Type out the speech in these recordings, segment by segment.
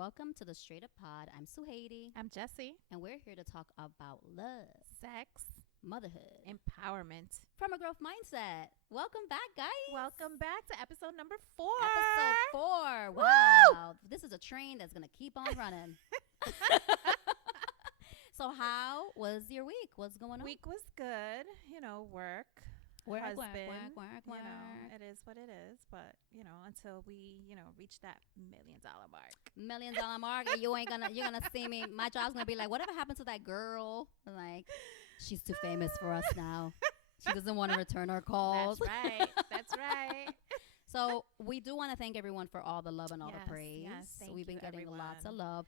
Welcome to the Straight Up Pod. I'm Sujeiry. I'm Jessi. And we're here to talk about love, Sex, motherhood, empowerment. from a growth mindset. Welcome back, guys. Welcome back to episode number 4. Episode 4. Woo! Wow. This is a train that's going to keep on running. So how was your week? What's going on? Week was good. Work. Work. Husband. Work. It is what it is. But, until we, reach that $1 million mark. $1 million mark, and you're gonna see me. My job's gonna be like, whatever happened to that girl? I'm like, she's too famous for us now. She doesn't want to return our calls. That's right. So we do want to thank everyone for all the love and all the praise. Yes, thank We've been you, getting everyone. lots of love.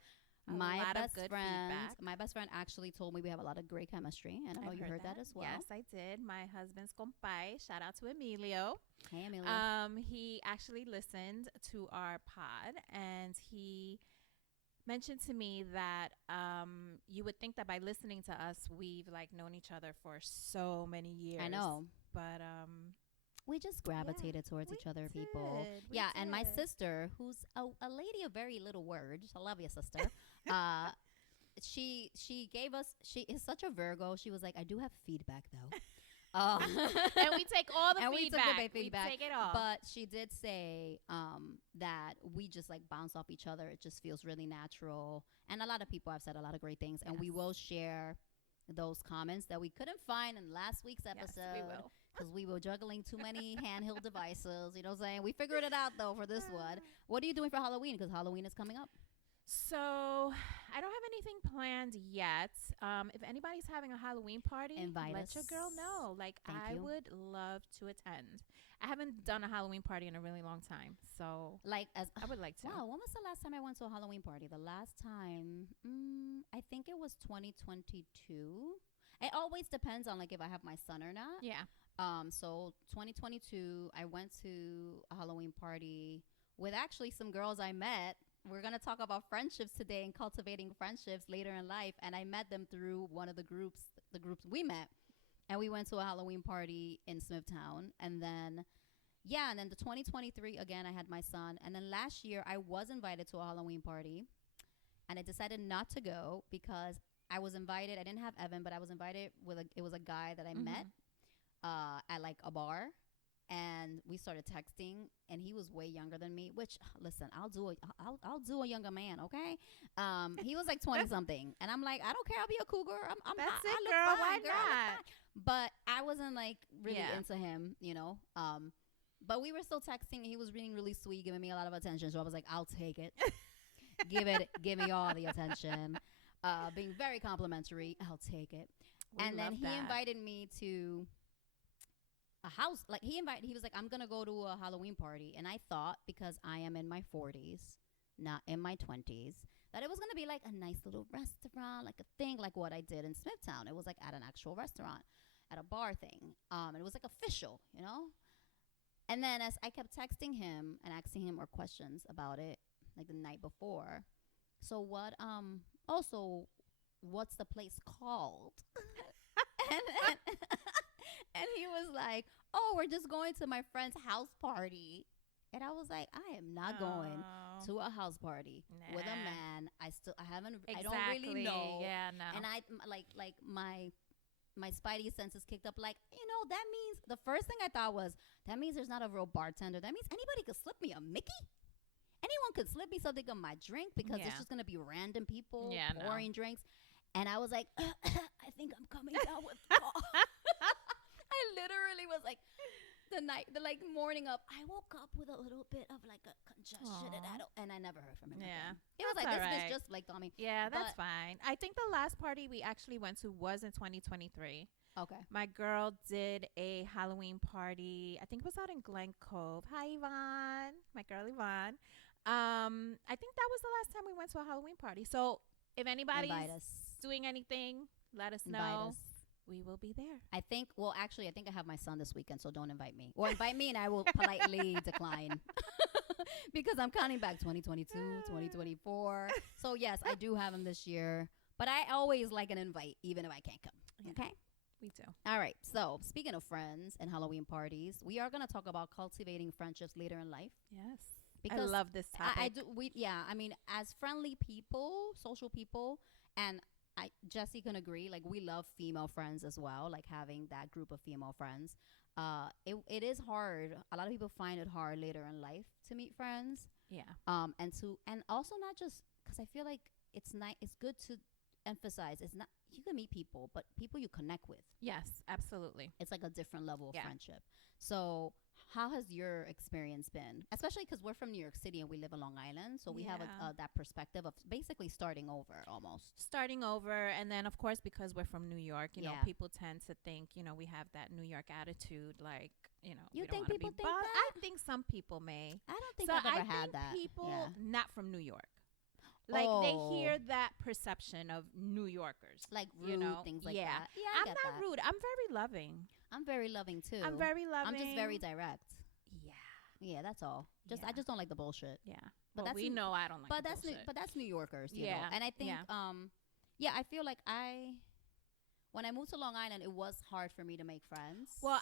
A My lot of best good friend, feedback. my best friend actually told me we have a lot of great chemistry, and I know you heard that as well. Yes, I did. My husband's compay. Shout out to Emilio. Hey, Amelia. He actually listened to our pod, and he mentioned to me that you would think that by listening to us, we've known each other for so many years. I know, but we just gravitated towards each other, people. We And my did. sister, who's a lady of very little words, I love you, sister. She gave us. She is such a Virgo. She was like, I do have feedback though. And we take all the And feedback. we took the feedback. We take it all. But she did say that we just bounce off each other. It just feels really natural. And a lot of people have said a lot of great things. And we Yes. will share those comments that we couldn't find in last week's episode. Yes, we will. Because we were juggling too many handheld devices. You know what I'm saying? We figured it out, though, for this one. What are you doing for Halloween? Because Halloween is coming up. So I don't have anything planned yet. If anybody's having a Halloween party, Invite let us. your girl know. Thank I you. would love to attend. I haven't done a Halloween party in a really long time, so I would like to. Wow, when was the last time I went to a Halloween party? The last time, I think it was 2022. It always depends on if I have my son or not. Yeah. So 2022, I went to a Halloween party with actually some girls I met. We're going to talk about friendships today and cultivating friendships later in life. And I met them through one of the groups we met. And we went to a Halloween party in Smithtown. And then the 2023, again, I had my son. And then last year, I was invited to a Halloween party. And I decided not to go because I was invited. I didn't have Evan, but I was invited it was a guy that I met at a bar. And we started texting, and he was way younger than me. Which, listen, I'll do a younger man, okay? He was 20 something, and I'm like, I don't care. I'll be a cougar. That's I it, look girl. fine, Why girl, I look not? fine. But I wasn't really Yeah. into him, But we were still texting, and he was being really sweet, giving me a lot of attention. So I was like, I'll take it. Give me all the attention. Being very complimentary. I'll take it. We And then love he that. invited me to a house. He was like, I'm gonna go to a Halloween party. And I thought, because I am in my 40s, not in my 20s, that it was gonna be a nice little restaurant, a thing like what I did in Smithtown. It was at an actual restaurant, at a bar thing. And it was official, And then as I kept texting him and asking him more questions about it, the night before. So what's the place called? and he was like, oh, we're just going to my friend's house party. And I was like, I am not going to a house party with a man. I don't really know. Yeah, no. And I my spidey senses kicked up that means the first thing I thought was, that means there's not a real bartender. That means anybody could slip me a Mickey. Anyone could slip me something on my drink because it's just going to be random people pouring drinks. And I was like, I think I'm coming down with cough. I literally was the morning of, I woke up with a little bit of a congestion and I never heard from him again. It was That's this all bitch right. just flaked on me. Yeah, that's fine. I think the last party we actually went to was in 2023. Okay. My girl did a Halloween party. I think it was out in Glen Cove. Hi, Yvonne. My girl, Yvonne. I think that was the last time we went to a Halloween party. So if anybody's Invite us. doing anything, let us Invite know. us. We will be there. I think I have my son this weekend, so don't invite me. Or invite me and I will politely decline. Because I'm counting back 2022, 2024. So, yes, I do have him this year. But I always like an invite, even if I can't come. Yeah. Okay? We do. All right. So, speaking of friends and Halloween parties, we are going to talk about cultivating friendships later in life. Yes. I love this topic. I do. I mean, as friendly people, social people, and Jessi can agree. Like, we love female friends as well. Like, having that group of female friends. It is hard. A lot of people find it hard later in life to meet friends. Yeah. And also not just because I feel like it's nice. It's good to emphasize. It's not you can meet people, but people you connect with. Yes, absolutely. It's like a different level of friendship. So how has your experience been? Especially because we're from New York City and we live in Long Island. So we have that perspective of basically starting over almost. Starting over. And then, of course, because we're from New York, you know, people tend to think, you know, we have that New York attitude. Like, you know, you we think don't people be think that? I think some people may. I don't think I've ever had that. People not from New York. Like, they hear that perception of New Yorkers. Like rude, you know? things like that. Yeah, I'm not rude. I'm very loving. I'm very loving, too. I'm very loving. I'm just very direct. Yeah. Yeah, that's all. I just don't like the bullshit. Yeah. But well, we know I don't like the bullshit. But that's New Yorkers, you know? And I think, I feel like when I moved to Long Island, it was hard for me to make friends. Well,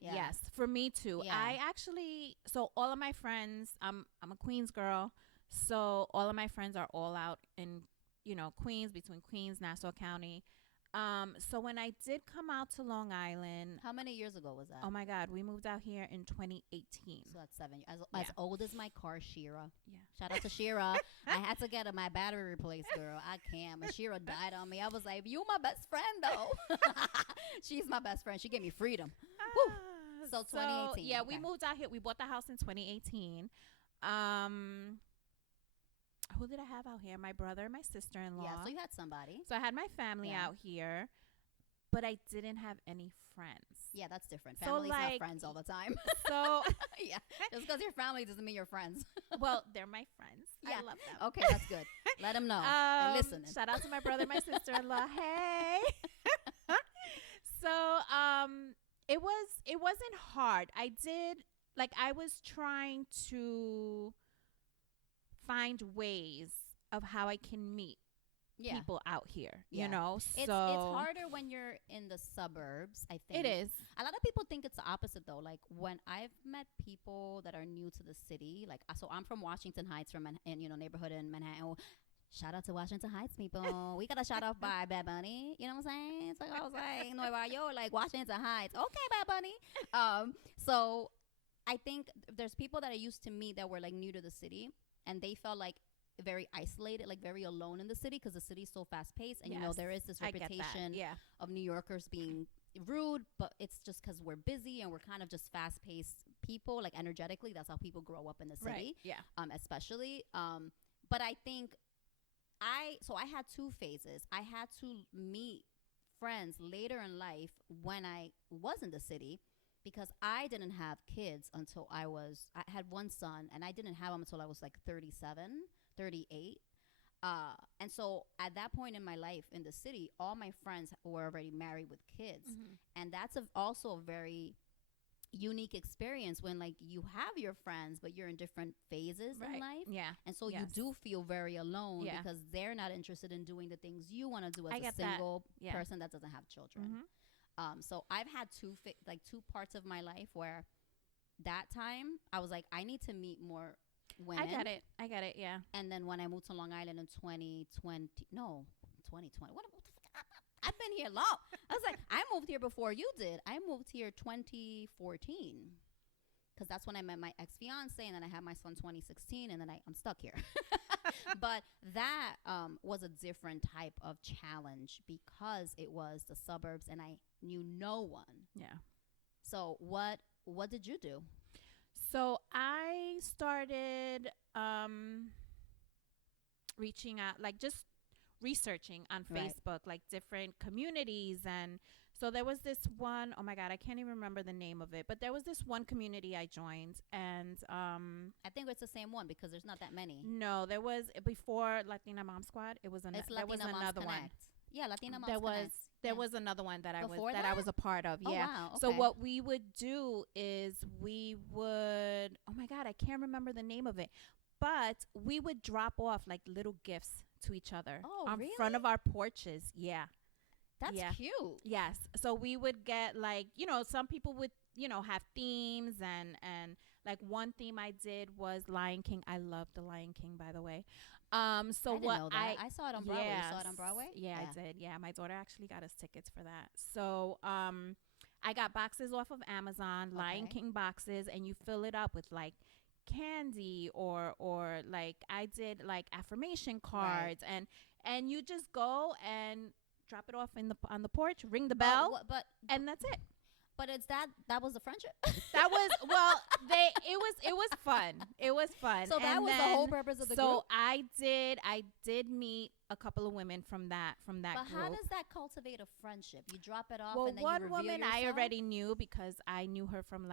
yes, for me too. Yeah. I actually, so all of my friends, I'm a Queens girl. So all of my friends are all out in, you know, Queens, between Queens, Nassau County. So when I did come out to Long Island. How many years ago was that? Oh my God, we moved out here in 2018. So that's 7 years. As old as my car, Shira. Yeah. Shout out to Shira. I had to get my battery replaced, girl. I can't. When Shira died on me, I was like, you my best friend, though. She's my best friend. She gave me freedom. So 2018. Yeah, we moved out here. We bought the house in 2018. Who did I have out here? My brother, my sister-in-law. Yeah, so you had somebody. So I had my family out here, but I didn't have any friends. Yeah, that's different. Family's not friends all the time. So yeah, just because your family doesn't mean you're friends. Well, they're my friends. Yeah. I love them. Okay, that's good. Let them know. They're listening. Shout out to my brother, my sister-in-law. Hey. So it wasn't hard. I was trying to find ways of how I can meet people out here, you know. It's harder when you're in the suburbs, I think. It is. A lot of people think it's the opposite though. Like, when I've met people that are new to the city, like, so I'm from Washington Heights, from neighborhood in Manhattan. Shout out to Washington Heights, people. We got a shout out by Bad Bunny. You know what I'm saying? It's like, I was like, Nueva York, like Washington Heights. Okay, Bad Bunny. So I think there's people that I used to meet that were like new to the city, and they felt like very isolated, like very alone in the city, because the city's so fast paced, and you know there is this reputation of New Yorkers being rude, but it's just because we're busy and we're kind of just fast paced people, like energetically. That's how people grow up in the city, right. Yeah. Especially. But I think I had two phases. I had to meet friends later in life when I was in the city, because I didn't have kids until I had one son, and I didn't have him until I was like 37, 38. And so at that point in my life in the city, all my friends were already married with kids. Mm-hmm. And that's also a very unique experience when, like, you have your friends, but you're in different phases in life. Yeah. And so you do feel very alone because they're not interested in doing the things you want to do as a single person that doesn't have children. Mm-hmm. So I've had two parts of my life where that time I was like, I need to meet more women. I got it. Yeah. And then when I moved to Long Island in 2020, what I've been here long. I was like, I moved here before you did. I moved here 2014, because that's when I met my ex-fiance, and then I had my son 2016, and then I'm stuck here. But that was a different type of challenge because it was the suburbs and I knew no one. Yeah. So what did you do? So I started reaching out, like just researching on Facebook, like different communities. And so there was this one, oh my God, I can't even remember the name of it, but there was this one community I joined, and I think it's the same one because there's not that many. No, there was, before Latina Mom Squad, there was another one. Yeah, Latina Moms Connect. There was another one that I was a part of. Oh, yeah. Wow, okay. So what we would do is we would, oh my God, I can't remember the name of it, but we would drop off like little gifts to each other in front of our porches. Yeah. That's Yeah. cute. Yes. So we would get like, some people would, have themes and like one theme I did was Lion King. I love the Lion King, by the way. So I didn't what know that. I saw it on Broadway. You saw it on Broadway? Yeah, I did. Yeah, my daughter actually got us tickets for that. So I got boxes off of Amazon, Lion Okay. King boxes, and you fill it up with like candy or like I did like affirmation Right. cards and you just go and drop it off in the on the porch, ring the But bell, what? and that's it. But it's that was the friendship. That was well, it was fun. It was fun. So that And was the then, whole purpose of the so group. I did meet a couple of women from that But group. how does that cultivate a friendship? You drop it off Well, and then one you reveal woman yourself? I already knew because I knew her from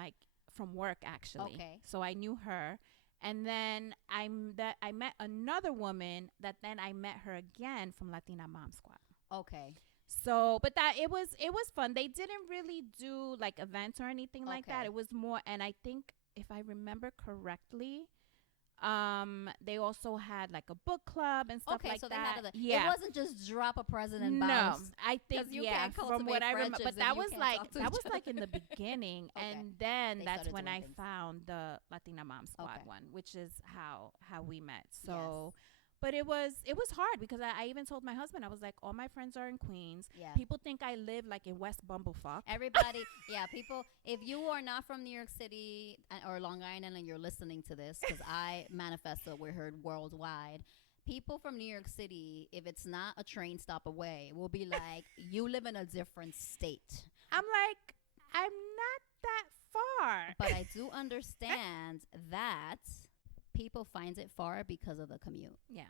work actually. Okay. So I knew her. And then I met another woman that then I met her again from Latina Mom Squad. Okay. So, but that it was fun. They didn't really do like events or anything like that. Okay. It was more, and I think if I remember correctly, they also had like a book club and stuff Okay, like so that. they had Yeah. It wasn't just drop a present and No, bounce. I think 'Cause you yeah. can't From what cultivate I remember, friendships but if that you was can't like talk to that each was like other. in the beginning, Okay. and then They that's started when doing I things. found the Latina Mom Squad Okay. one, which is how we met. So. But it was hard because I even told my husband, I was like, all my friends are in Queens. Yeah. People think I live like in West Bumblefuck. Everybody, yeah, people, if you are not from New York City or Long Island and you're listening to this, because I manifest that we're heard worldwide, people from New York City, if it's not a train stop away, will be like, you live in a different state. I'm like, I'm not that far. But I do understand that people find it far because of the commute. Yeah.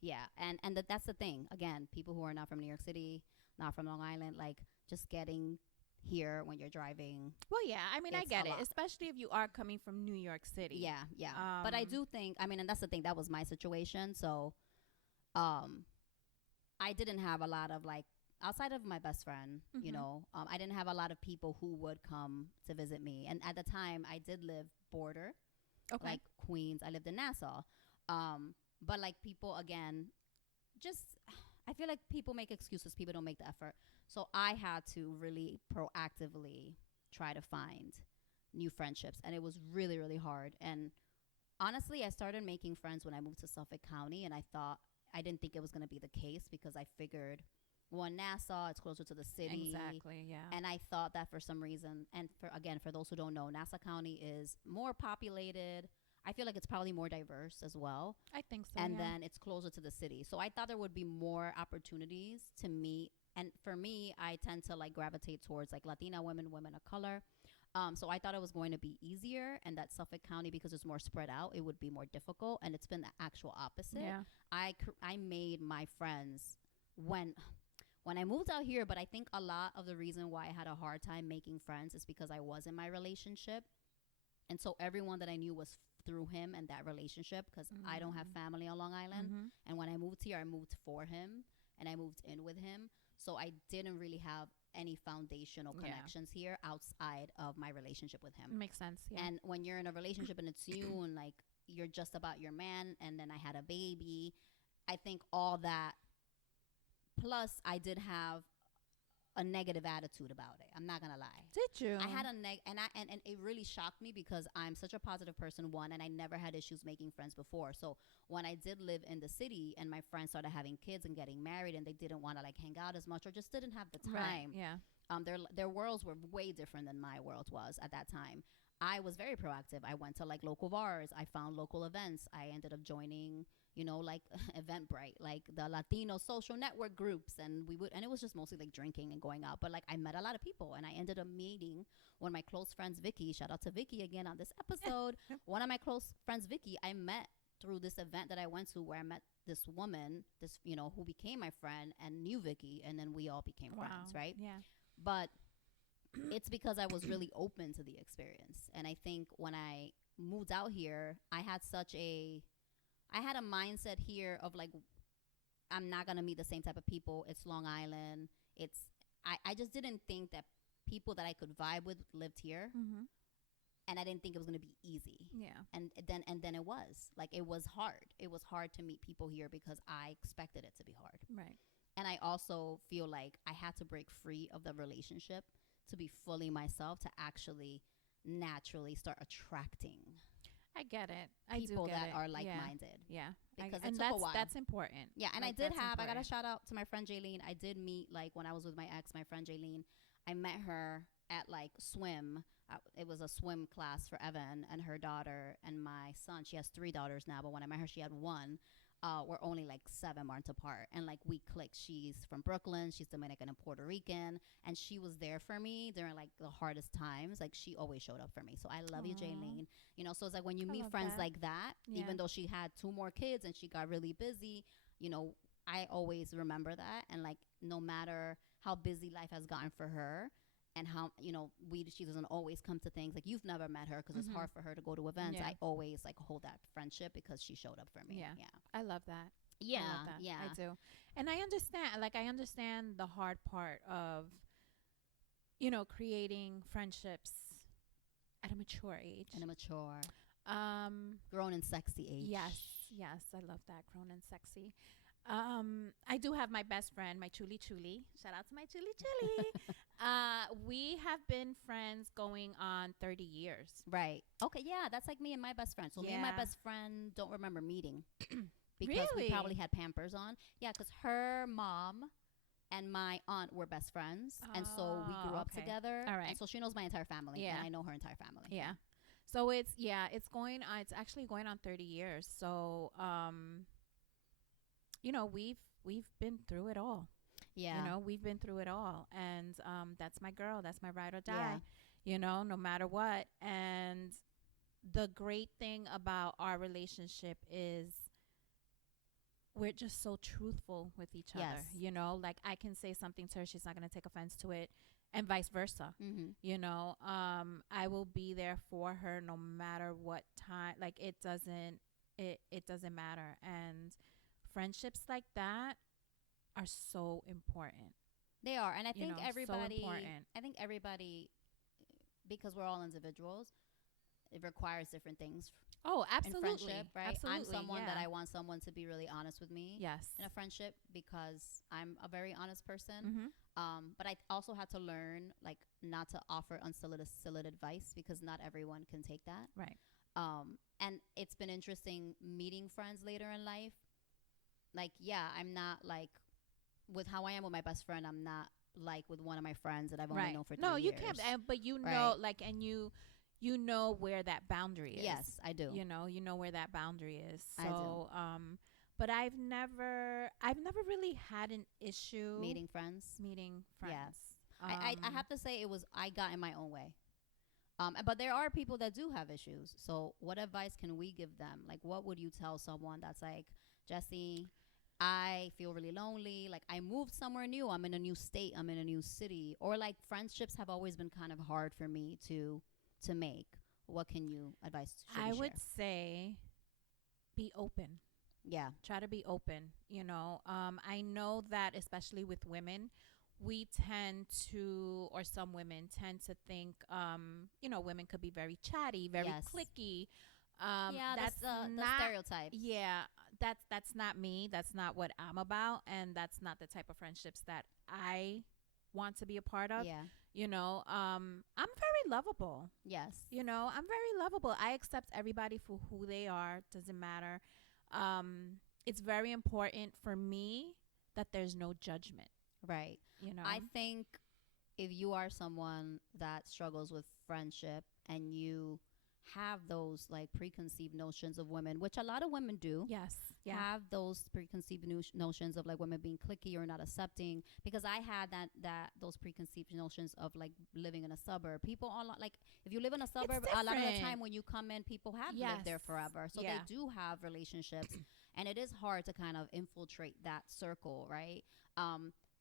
Yeah, and that's the thing. Again, people who are not from New York City, not from Long Island, like just getting here when you're driving. Well, yeah. I mean, I It's get a it, lot. especially if you are coming from New York City. Yeah, yeah. But I do think, I mean, and that's the thing. That was my situation. So, I didn't have a lot of like outside of my best friend. You Mhm. know, I didn't have a lot of people who would come to visit me. And at the time, I did live border. Okay. Like Queens. I lived in Nassau. But like people again, just I feel like people make excuses. People don't make the effort. So I had to really proactively try to find new friendships, and it was really really hard. And honestly, I started making friends when I moved to Suffolk County, and I didn't think it was going to be the case because I figured, well, in Nassau, it's closer to the city. Exactly. Yeah. And I thought that for some reason, and for those who don't know, Nassau County is more populated. I feel like it's probably more diverse as well. I think so. And yeah. then it's closer to the city. So I thought there would be more opportunities to meet. And for me, I tend to like gravitate towards like Latina women, women of color. So I thought it was going to be easier, and that Suffolk County, because it's more spread out, it would be more difficult. And it's been the actual opposite. Yeah. I made my friends when I moved out here, but I think a lot of the reason why I had a hard time making friends is because I was in my relationship. And so everyone that I knew was through him and that relationship, because I don't have family on Long Island. Mhm. And when I moved here, I moved for him and I moved in with him. So I didn't really have any foundational Yeah. connections here outside of my relationship with him. Makes sense. Yeah. And when you're in a relationship and it's you and like you're just about your man, and then I had a baby, I think all that, plus I did have a negative attitude about it. I'm not gonna lie. Did you? I had a and it really shocked me because I'm such a positive person, one, and I never had issues making friends before. So when I did live in the city and my friends started having kids and getting married and they didn't want to like hang out as much or just didn't have the time. Right. Yeah. Their worlds were way different than my world was at that time. I was very proactive. I went to like local bars. I found local events. I ended up joining, like Eventbrite, like the Latino social network groups, and it was just mostly like drinking and going out. But like I met a lot of people, and I ended up meeting one of my close friends, Vicky. Shout out to Vicky again on this episode. One of my close friends, Vicky, I met through this event that I went to where I met this woman, who became my friend and knew Vicky, and then we all became friends, right? Yeah. But it's because I was really open to the experience. And I think when I moved out here, I had a mindset here of like, I'm not going to meet the same type of people. It's Long Island. I just didn't think that people that I could vibe with lived here. Mhm. And I didn't think it was going to be easy. Yeah. And then it was. Like, it was hard. It was hard to meet people here because I expected it to be hard. Right. And I also feel like I had to break free of the relationship to be fully myself, to actually naturally start attracting I get it. I do people get that it. are Yeah. like-minded. Yeah. Because And it took a while. that's important. Yeah, and Like, I did that's have, I got to important. shout out to my friend Jaylene. I did meet, like, when I was with my ex, my friend Jaylene, I met her at, like, swim. It was a swim class for Evan and her daughter and my son. She has 3 daughters now, but when I met her, she had 1. We're only like 7 months apart, and like we clicked. She's from Brooklyn, she's Dominican and Puerto Rican, and she was there for me during like the hardest times. Like she always showed up for me. So I love you, Aw. Jaylene. You know, so it's like when you I meet love friends that. like that, Yeah. even though she had 2 more kids and she got really busy, you know, I always remember that. And like no matter how busy life has gotten for her, and how, you know, she doesn't always come to things, like you've never met her because it's hard for her to go to events. Yeah. I always like hold that friendship because she showed up for me. Yeah. Yeah. I love that. Yeah, I love that. yeah. I do. And I understand, like, I understand the hard part of, creating friendships at a mature age. And a mature, Um, grown and sexy age. yes, I love that, grown and sexy. I do have my best friend, my Chuli Chuli. Shout out to my Chuli Chuli. We have been friends going on 30 years. Right. Okay, yeah, that's like me and my best friend. So me and my Yeah. best friend don't remember meeting because we Really? probably had Pampers on. Yeah, because her mom and my aunt were best friends, and so we grew up okay. together. All right. And so she knows my entire family, Yeah. and I know her entire family. Yeah. So it's it's actually going on 30 years. So we've been through it all. Yeah. We've been through it all, and that's my girl. That's my ride or Yeah. die. No matter what. And the great thing about our relationship is we're just so truthful with each other. Yes. Like I can say something to her, she's not going to take offense to it, and vice versa. Mm-hmm. I will be there for her no matter what time. Like it doesn't matter. And friendships like that are so important. They are, and I think so everybody. important. I think everybody, because we're all individuals, it requires different things Oh, in absolutely. friendship, right? Absolutely. I'm someone yeah. that I want someone to be really honest with me Yes. in a friendship because I'm a very honest person. Mm-hmm. But I also had to learn like not to offer unsolicited advice because not everyone can take that. Right. And it's been interesting meeting friends later in life. Like, yeah, I'm not like with how I am with my best friend. I'm not like with one of my friends that I've only known for 3 No, years. you can't. But you Right. know, like, and you know where that boundary is. Yes, I do. You know where that boundary is. I do. So, but I've never really had an issue Meeting friends. meeting friends. Yes. I have to say I got in my own way. But there are people that do have issues. So what advice can we give them? Like, what would you tell someone that's like, Jessi, I feel really lonely. Like, I moved somewhere new. I'm in a new state. I'm in a new city. Or like, friendships have always been kind of hard for me to make. What can you advise? I would say be open. Yeah. Try to be open. I know that especially with women, we tend to, or some women tend to think, women could be very chatty, very Yes. cliquey. Yeah, that's the stereotype. Yeah, that's not me. That's not what I'm about, and that's not the type of friendships that I want to be a part of. Yeah. I'm very lovable. Yes. I'm very lovable. I accept everybody for who they are. Doesn't matter. It's very important for me that there's no judgment. Right. I think if you are someone that struggles with friendship and you have those like preconceived notions of women, which a lot of women do. Yes. Yeah. Have those preconceived notions of like women being cliquey or not accepting, because I had those preconceived notions of like living in a suburb. People all like, if you live in a suburb, a lot of the time when you come in, people have lived there forever, so they do have relationships, and it is hard to kind of infiltrate that circle, right?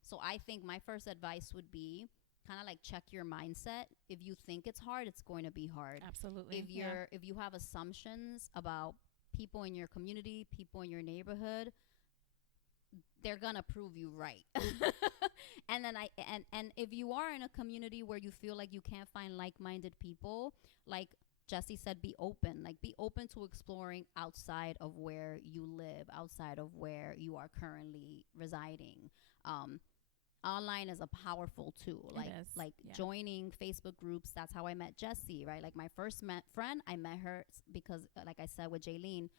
So I think my first advice would be kind of like check your mindset. If you think it's hard, it's going to be hard. Absolutely. If you have assumptions about people in your community, people in your neighborhood, they're gonna prove you right. And then and if you are in a community where you feel like you can't find like-minded people, like Jessi said, be open. Like, be open to exploring outside of where you live, outside of where you are currently residing. Um, Online is a powerful tool. Like joining Facebook groups. That's how I met Jessi, right? Like my first friend, I met her because, like I said with Jaylene,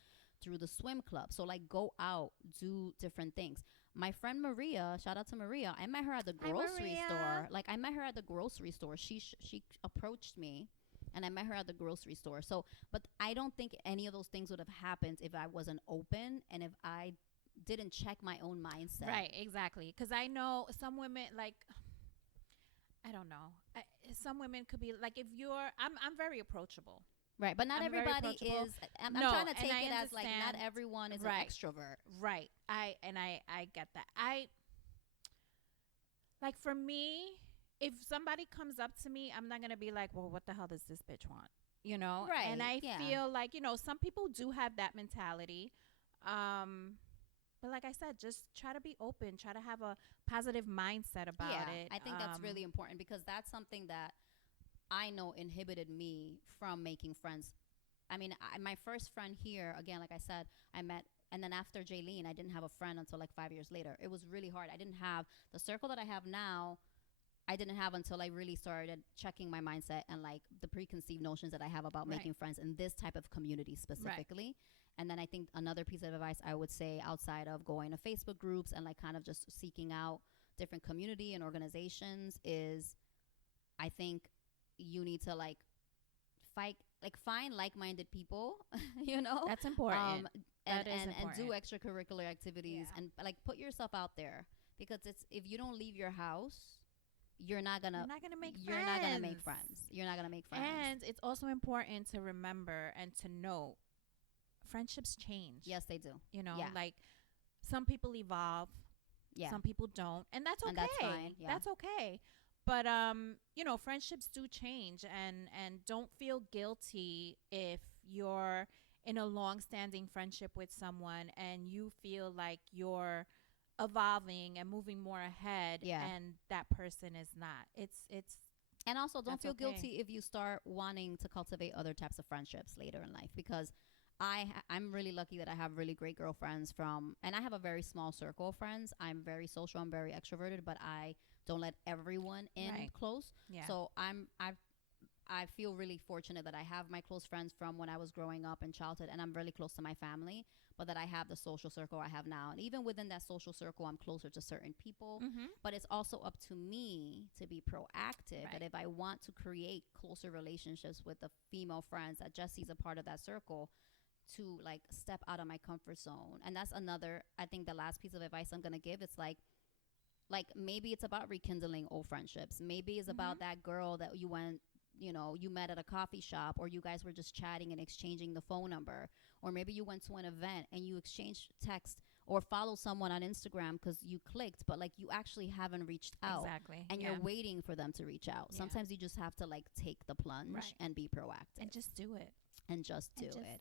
through the swim club. So like go out, do different things. My friend Maria, shout out to Maria. I met her at the grocery store. Like I met her at the grocery store. She approached me, and I met her at the grocery store. So, but I don't think any of those things would have happened if I wasn't open and if I didn't check my own mindset. Right, exactly. Because I know some women, like, I don't know. Some women could be like, if you're, I'm very approachable. Right, but not everybody is. I'm trying to take it as like not everyone is an extrovert. Right. I get that. Like for me, if somebody comes up to me, I'm not gonna be like, well, what the hell does this bitch want? You know? Right. And I feel like, you know, some people do have that mentality. But like I said, just try to be open. Try to have a positive mindset about it. I think that's really important because that's something that I know inhibited me from making friends. I mean, my first friend here, again, like I said, I met, and then after Jaylene, I didn't have a friend until like 5 years later. It was really hard. I didn't have the circle that I have now. I didn't have until I really started checking my mindset and like the preconceived notions that I have about making friends in this type of community specifically. And then I think another piece of advice I would say outside of going to Facebook groups and like kind of just seeking out different community and organizations is I think you need to like find like-minded people, you know? That's important. And do extracurricular activities and like put yourself out there because it's if you don't leave your house, you're not gonna make friends. And it's also important to remember and to know friendships change. Yes, they do. You know, like some people evolve. Yeah. Some people don't. And that's okay. And that's fine. Yeah. That's okay. But you know, friendships do change and don't feel guilty if you're in a long-standing friendship with someone and you feel like you're evolving and moving more ahead and that person is not. It's and also don't feel guilty if you start wanting to cultivate other types of friendships later in life because I'm really lucky that I have really great girlfriends and I have a very small circle of friends. I'm very social, I'm very extroverted, but I don't let everyone in close. Yeah. So I feel really fortunate that I have my close friends from when I was growing up in childhood, and I'm really close to my family, but that I have the social circle I have now. And even within that social circle, I'm closer to certain people. Mm-hmm. But it's also up to me to be proactive. That if I want to create closer relationships with the female friends, that Jessi's a part of that circle, to like step out of my comfort zone. And that's another, I think the last piece of advice I'm going to give, it's like maybe it's about rekindling old friendships. Maybe it's about that girl that you met at a coffee shop, or you guys were just chatting and exchanging the phone number, or maybe you went to an event and you exchanged text or follow someone on Instagram because you clicked, but like you actually haven't reached out. Exactly. And you're waiting for them to reach out. Sometimes you just have to like take the plunge and be proactive. And just do it.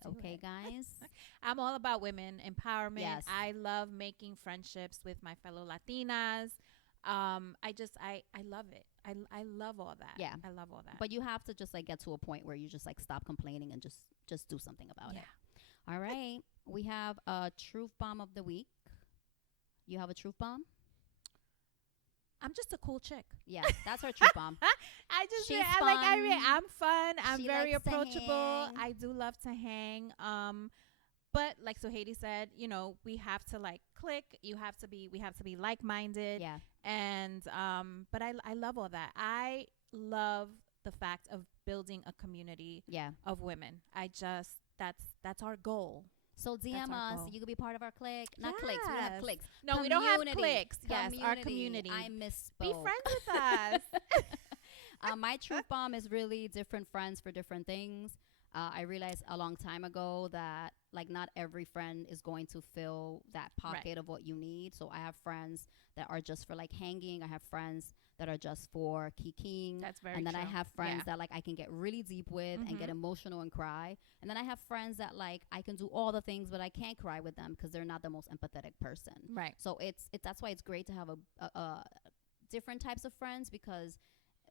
Okay, guys? I'm all about women empowerment. Yes. I love making friendships with my fellow Latinas. I love it. I love all that. Yeah. I love all that. But you have to just like get to a point where you just like stop complaining and just do something about it. All right. We have a truth bomb of the week. You have a truth bomb? I'm just a cool chick. Yeah, that's her truth bomb. I'm fun. I'm very approachable. I do love to hang. But like Sujeiry said, you know, we have to like click. We have to be like-minded. Yeah. And but I love all that. I love the fact of building a community of women. That's our goal. So DM us. You could be part of our clique. Not cliques. We have cliques. No, we don't have cliques. Yes, our community. I misspoke. Be friends with us. My truth bomb is really different friends for different things. I realized a long time ago that like not every friend is going to fill that pocket of what you need. So I have friends that are just for like hanging. I have friends that are just for kikiing. That's very true. And then I have friends that like I can get really deep with and get emotional and cry. And then I have friends that like I can do all the things, but I can't cry with them because they're not the most empathetic person. Right. So it's that's why it's great to have a different types of friends, because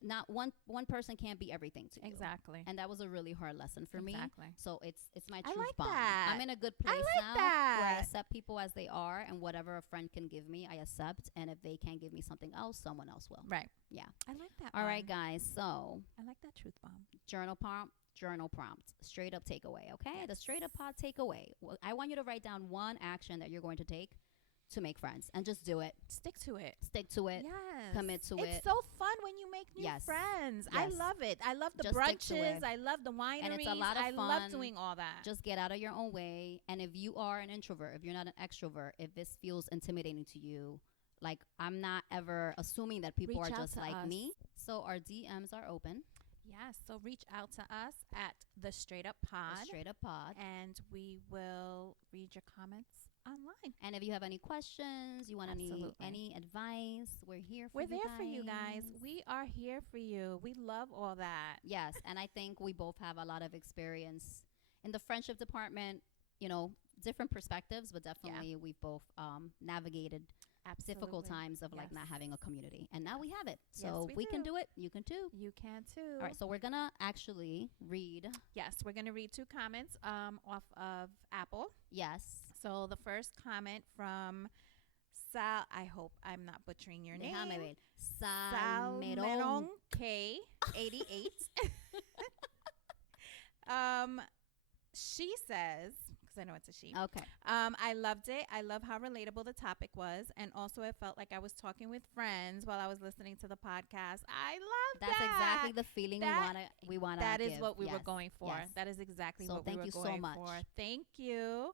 not one person can't be everything to you. Exactly. And that was a really hard lesson for me. So it's my I truth like bomb. that. I'm in a good place I like now that. where I accept people as they are, and whatever a friend can give me, I accept. And if they can't give me something else, someone else will. Right. Yeah. I like that. All one. right, guys. So I like that truth bomb. journal prompt, straight up takeaway. Okay, Yes. the straight up pod takeaway. Well, I want you to write down one action that you're going to take to make friends, and just do it. Stick to it. Stick to it. Yes. Commit to it. It's so fun when you make new Yes. friends. I Yes. love it. I love the Just stick to brunches. it. I love the wineries. And it's a lot of I fun. love doing all that. Just get out of your own way. And if you are an introvert, if you're not an extrovert, if this feels intimidating to you, like, I'm not ever assuming that people Reach are out just to like us. me. So our DMs are open. Yes. So reach out to us at the Straight Up Pod. The straight up pod. And we will read your comments online. And if you have any questions, you want Absolutely. any advice, we're here for We're you there guys. for you guys. We are here for you. We love all that. Yes, and I think we both have a lot of experience in the friendship department, you know, different perspectives, but definitely we've both navigated difficult Absolutely. times of like not Yes. having a community. And now we have it. Yes, So we we can do. do it. You can too. You can too. All right, so we're going to actually read. Yes, we're going to read 2 comments off of Apple. Yes. So the first comment from Sal, I hope I'm not butchering your name. Déjame ver. Salmeron Salmeron. K88. She says, because I know it's a she. Okay. I loved it. I love how relatable the topic was, and also it felt like I was talking with friends while I was listening to the podcast. I love That's that. exactly the feeling we want to That is give. what we were Yes. going for. Yes. That is exactly So what we thank were you so going much. for. Thank you.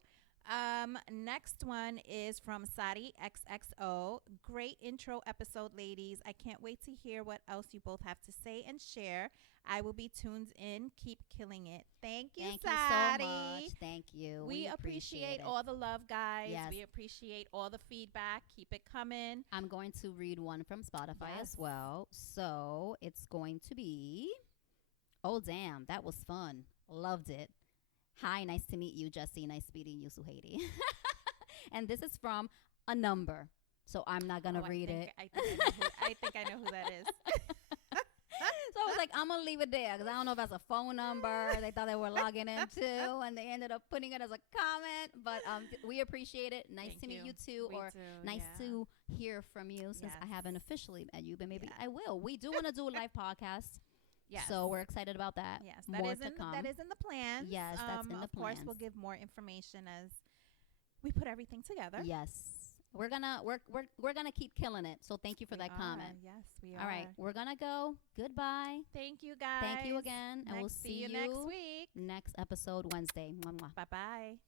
Next one is from Sadi XXO. Great intro episode, ladies. I can't wait to hear what else you both have to say and share. I will be tuned in. Keep killing it. Thank you, Thank you Sadi. so much. Thank you. We appreciate it. all the love, guys. Yes. We appreciate all the feedback. Keep it coming. I'm going to read one from Spotify Yes. as well. So it's going to be, oh, damn, that was fun. Loved it. Hi, nice to meet you, Jessi. Nice meeting you, Sujeiry. And this is from a number. So I'm not going to read it. I think I know who that is. So I was like, I'm going to leave it there because I don't know if that's a phone number they thought they were logging into, and they ended up putting it as a comment. But we appreciate it. Nice Thank to meet you. you too, We or do, nice yeah. to hear from you since I Yes. haven't officially met you, but maybe Yeah. I will. We do want to do a live podcast. Yes. So we're excited about that. Yes, More to come. that is in the plans. Yes, that's in the Of course, we'll plans. give more information as we put everything together. Yes. We're gonna keep killing it. So thank you for We that are. comment. Yes, we are. All right, we're gonna go. Goodbye. Thank you, guys. Thank you again, and we'll See you next week. next episode Wednesday. Mwah, mwah. Bye bye.